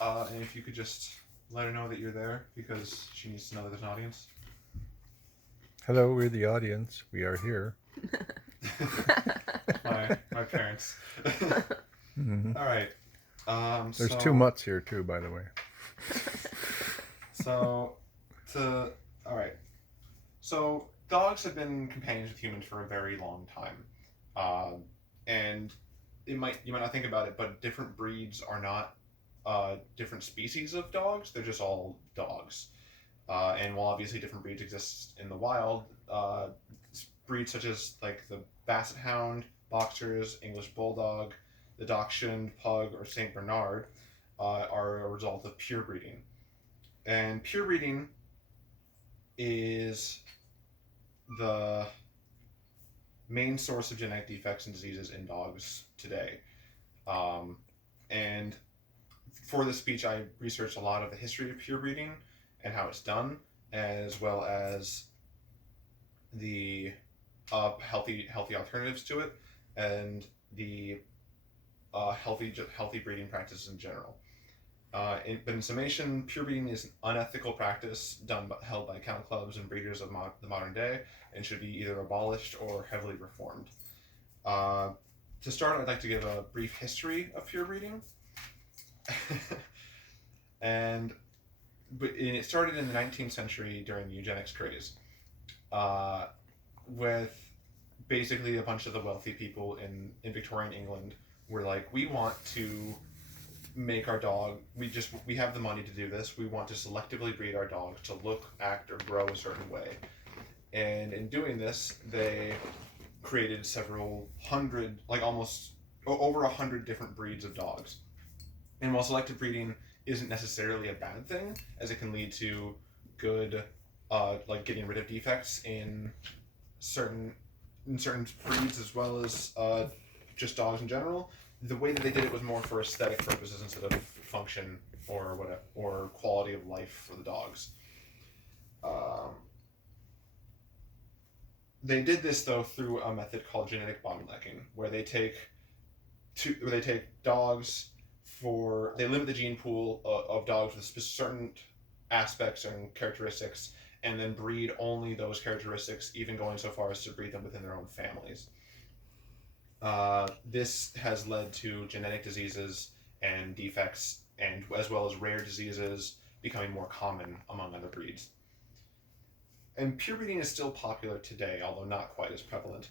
And if you could just let her know that you're there because she needs to know that there's an audience. Hello, we're the audience. We are here. my parents. Mm-hmm. All right. There's two So mutts here too, by the way. so to all right. So dogs have been companions with humans for a very long time, and you might not think about it, but different breeds are not different species of dogs. They're just all dogs. And while obviously different breeds exist in the wild, breeds such as like the Basset Hound, Boxers, English Bulldog, the Dachshund, Pug, or Saint Bernard are a result of pure breeding. And pure breeding is the main source of genetic defects and diseases in dogs today. Um, and for this speech, I researched a lot of the history of pure breeding and how it's done, as well as the healthy alternatives to it, and the healthy breeding practices in general. But in summation, pure breeding is an unethical practice held by kennel clubs and breeders of the modern day, and should be either abolished or heavily reformed. Uh, to start, I'd like to give a brief history of pure breeding. and it started in the 19th century during the eugenics craze, uh, with basically a bunch of the wealthy people in Victorian England were like, we want to make our dog. We have the money to do this. We want to selectively breed our dogs to look, act, or grow a certain way. And in doing this, they created several hundred, like almost over 100 different breeds of dogs. And while selective breeding isn't necessarily a bad thing, as it can lead to good, like getting rid of defects certain in certain breeds as well as just dogs in general. The way that they did it was more for aesthetic purposes instead of function or whatever or quality of life for the dogs. Um, they did this though through a method called genetic bottlenecking, where they take dogs for they limit the gene pool of dogs with certain aspects and characteristics, and then breed only those characteristics, even going so far as to breed them within their own families. This has led to genetic diseases and defects, and as well as rare diseases becoming more common among other breeds. And pure breeding is still popular today, although not quite as prevalent.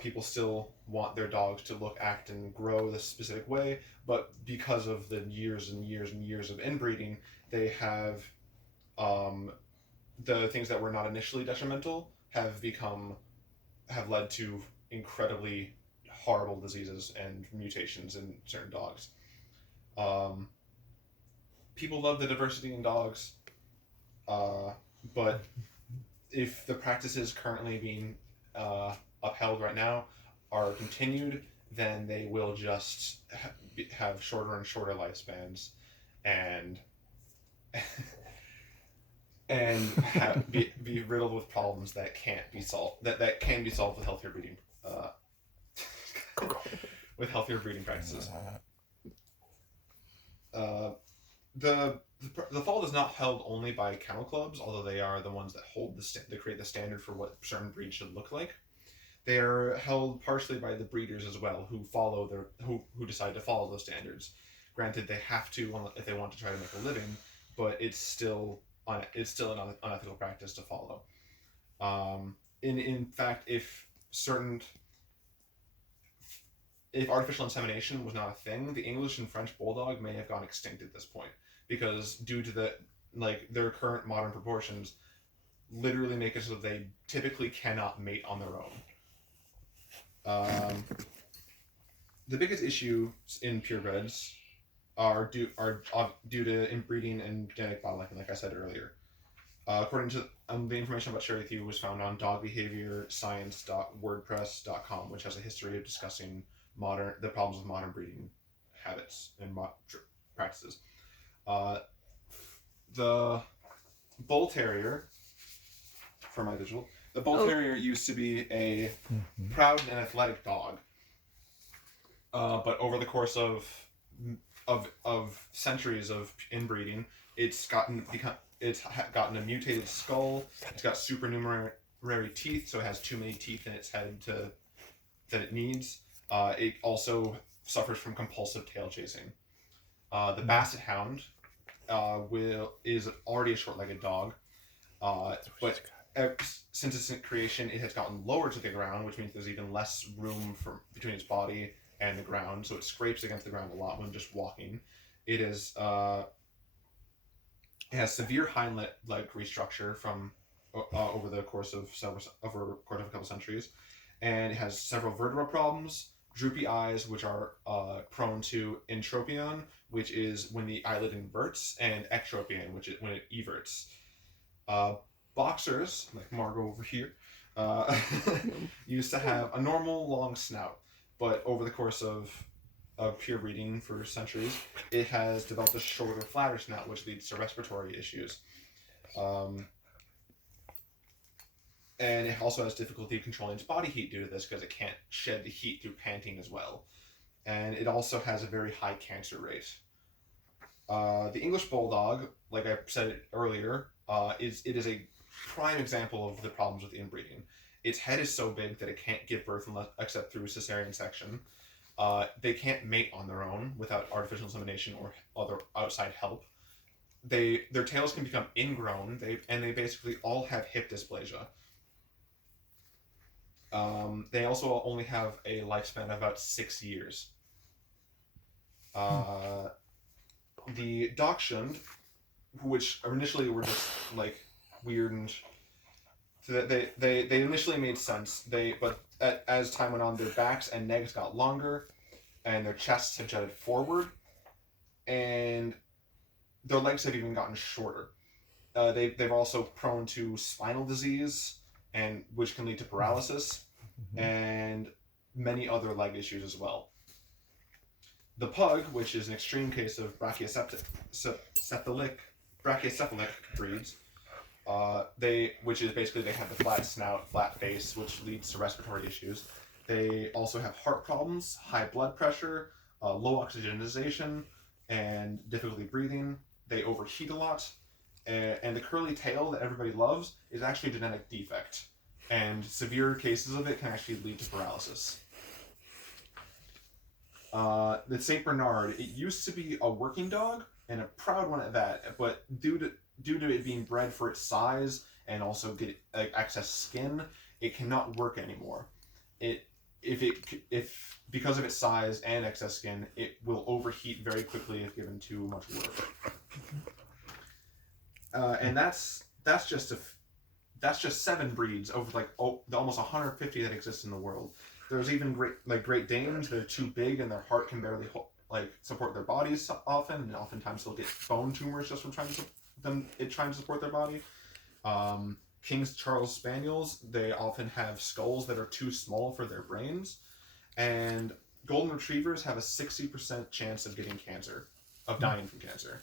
People still want their dogs to look, act, and grow this specific way, but because of the years and years and years of inbreeding, they have um, the things that were not initially detrimental have led to incredibly horrible diseases and mutations in certain dogs. Um, People love the diversity in dogs, uh, but if the practices currently being upheld right now are continued, then they will just have shorter and shorter lifespans, and be riddled with problems that can't be solved that can be solved with healthier breeding uh, with healthier breeding practices. Uh, the fault is not held only by kennel clubs, although they are the ones that that create the standard for what certain breeds should look like. They are held partially by the breeders as well, who decide to follow those standards. Granted, they have to if they want to try to make a living, but it's still an unethical practice to follow. In fact, if artificial insemination was not a thing, the English and French bulldog may have gone extinct at this point, because due to their current modern proportions, literally make it so they typically cannot mate on their own. Um, the biggest issues in purebreds due to inbreeding and genetic bottlenecking, like I said earlier. According to the information about shared with you was found on dogbehaviorscience.wordpress.com, which has a history of discussing the problems with modern breeding habits and practices. Uh, the bull terrier, for my visual, the bull terrier used to be a proud and athletic dog, but over the course of of centuries of inbreeding, it's gotten a mutated skull. It's got supernumerary teeth, so it has too many teeth in its head that it needs. It also suffers from compulsive tail chasing. The Basset Hound is already a short-legged dog, but since its creation, it has gotten lower to the ground, which means there's even less room between its body and the ground, so it scrapes against the ground a lot when just walking. It is it has severe hind leg restructure from over the course of a couple centuries, and it has several vertebral problems, droopy eyes, which are prone to entropion, which is when the eyelid inverts, and ectropion, which is when it everts. Boxers, like Margot over here, used to have a normal long snout, but over the course of pure breeding for centuries, it has developed a shorter, flatter snout, which leads to respiratory issues. And it also has difficulty controlling its body heat due to this because it can't shed the heat through panting as well. And it also has a very high cancer rate. The English Bulldog, like I said earlier, is a prime example of the problems with inbreeding. Its head is so big that it can't give birth except through cesarean section. They can't mate on their own without artificial insemination or other outside help. Their tails can become ingrown. They basically all have hip dysplasia. They also only have a lifespan of about 6 years. The Dachshund, which initially were just like weird and so that they initially made sense. But as time went on, their backs and necks got longer, and their chests have jutted forward, and their legs have even gotten shorter. They've also prone to spinal disease, and which can lead to paralysis, and many other leg issues as well. The Pug, which is an extreme case of brachycephalic breeds, which is basically they have the flat snout, flat face, which leads to respiratory issues. They also have heart problems, high blood pressure, low oxygenization, and difficulty breathing. They overheat a lot, and the curly tail that everybody loves is actually a genetic defect, and severe cases of it can actually lead to paralysis. The Saint Bernard, it used to be a working dog and a proud one at that, but due to it being bred for its size and also get excess skin, it cannot work anymore. If because of its size and excess skin, it will overheat very quickly if given too much work. And that's just 7 breeds over the almost 150 that exist in the world. There's even Great Danes. They're too big and their heart can barely support their bodies often, and oftentimes they'll get bone tumors just from trying to support their body. King Charles Spaniels, they often have skulls that are too small for their brains, and Golden Retrievers have a 60% chance of getting cancer, of dying from cancer.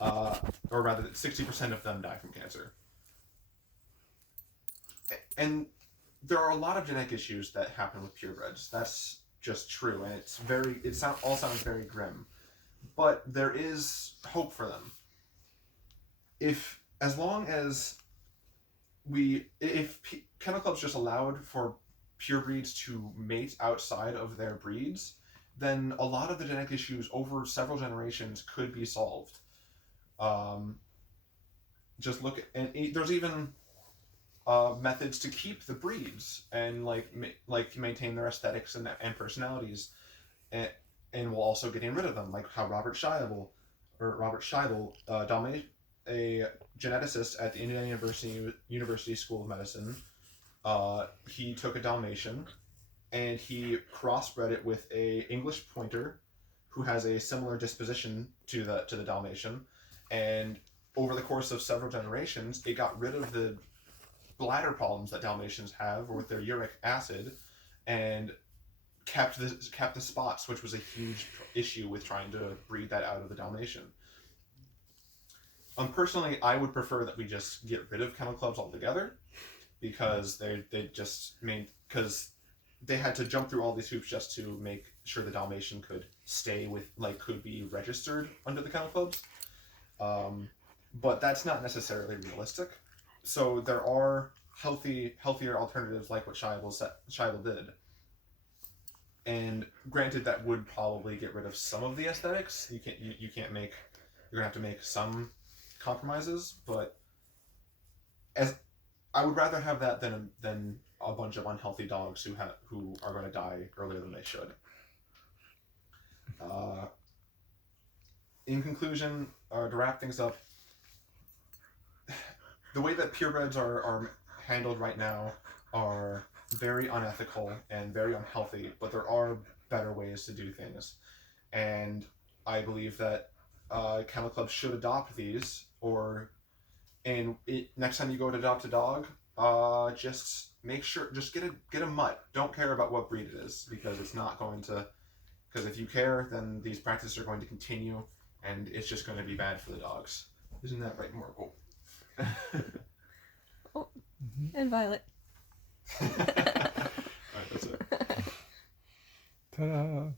Or rather, 60% of them die from cancer. And there are a lot of genetic issues that happen with purebreds. That's just true, and all sounds very grim. But there is hope for them. As long as kennel clubs just allowed for purebreds to mate outside of their breeds, then a lot of the genetic issues over several generations could be solved. Just look at, and there's even methods to keep the breeds and maintain their aesthetics and personalities, and while also getting rid of them, like how Robert Scheibel, a geneticist at the Indiana University School of Medicine, he took a Dalmatian and he crossbred it with a English Pointer who has a similar disposition to the Dalmatian, and over the course of several generations, it got rid of the bladder problems that Dalmatians have with their uric acid, and kept the spots, which was a huge issue with trying to breed that out of the Dalmatian. Personally, I would prefer that we just get rid of kennel clubs altogether, because because they had to jump through all these hoops just to make sure the Dalmatian could stay with, like, could be registered under the kennel clubs. But that's not necessarily realistic. So there are healthier alternatives like what Seidl did. And granted, that would probably get rid of some of the aesthetics. You can't make, you're gonna have to make some compromises, but as I would rather have that than a bunch of unhealthy dogs who are going to die earlier than they should. In conclusion, to wrap things up, the way that purebreds are handled right now are very unethical and very unhealthy, but there are better ways to do things. And I believe that kennel clubs should adopt these, next time you go to adopt a dog, just make sure, just get a mutt. Don't care about what breed it is, because it's not going to. Because if you care, then these practices are going to continue, and it's just going to be bad for the dogs. Isn't that right, Morgul? Oh, and Violet. All right, that's it. Ta-da!